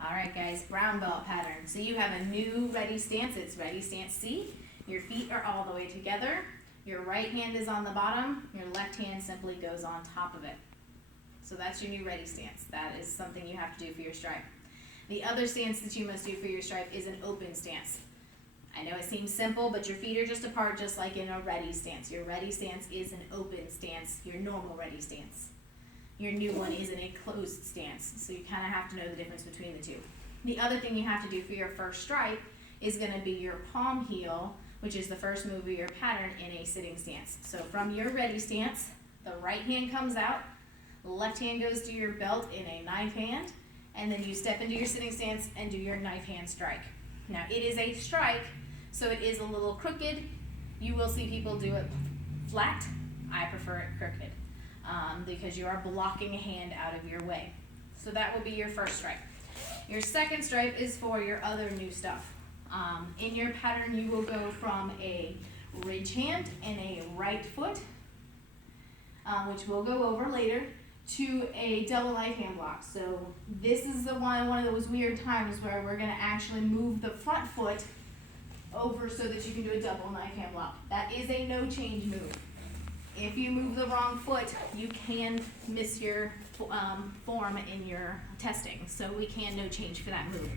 All right, guys, brown belt pattern. So you have a new ready stance. It's ready stance C. Your feet are all the way together. Your right hand is on the bottom. Your left hand simply goes on top of it. So that's your new ready stance. That is something you have to do for your stripe. The other stance that you must do for your stripe is an open stance. I know it seems simple, but your feet are just apart, just like in a ready stance. Your ready stance is an open stance, your normal ready stance. Your new one is in a closed stance, so you kind of have to know the difference between the two. The other thing you have to do for your first stripe is going to be your palm heel, which is the first move of your pattern in a sitting stance. So from your ready stance, the right hand comes out, left hand goes to your belt in a knife hand, and then you step into your sitting stance and do your knife hand strike. Now it is a strike, so it is a little crooked. You will see people do it flat. I prefer it crooked because you are blocking a hand out of your way. So that will be your first stripe. Your second stripe is for your other new stuff. In your pattern, you will go from a ridge hand and a right foot, which we'll go over later, to a double knife hand block. So this is the one of those weird times where we're going to actually move the front foot over so that you can do a double knife hand block. That is a no change move. If you move the wrong foot, you can miss your form in your testing. So we can no change for that move.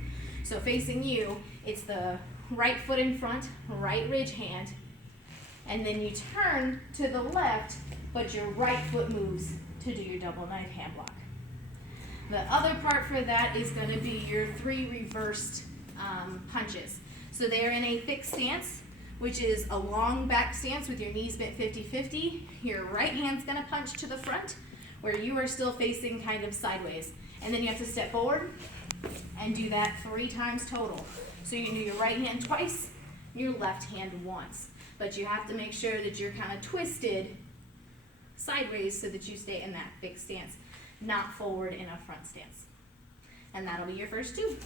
So facing you, it's the right foot in front, right ridge hand, and then you turn to the left, but your right foot moves to do your double knife hand block. The other part for that is going to be your 3 reversed punches. So they're in a fixed stance, which is a long back stance with your knees bent 50-50. Your right hand's going to punch to the front where you are still facing kind of sideways. And then you have to step forward and do that 3 times total. So you can do your right hand twice, your left hand once. But you have to make sure that you're kind of twisted sideways so that you stay in that fixed stance, not forward in a front stance. And that'll be your first 2.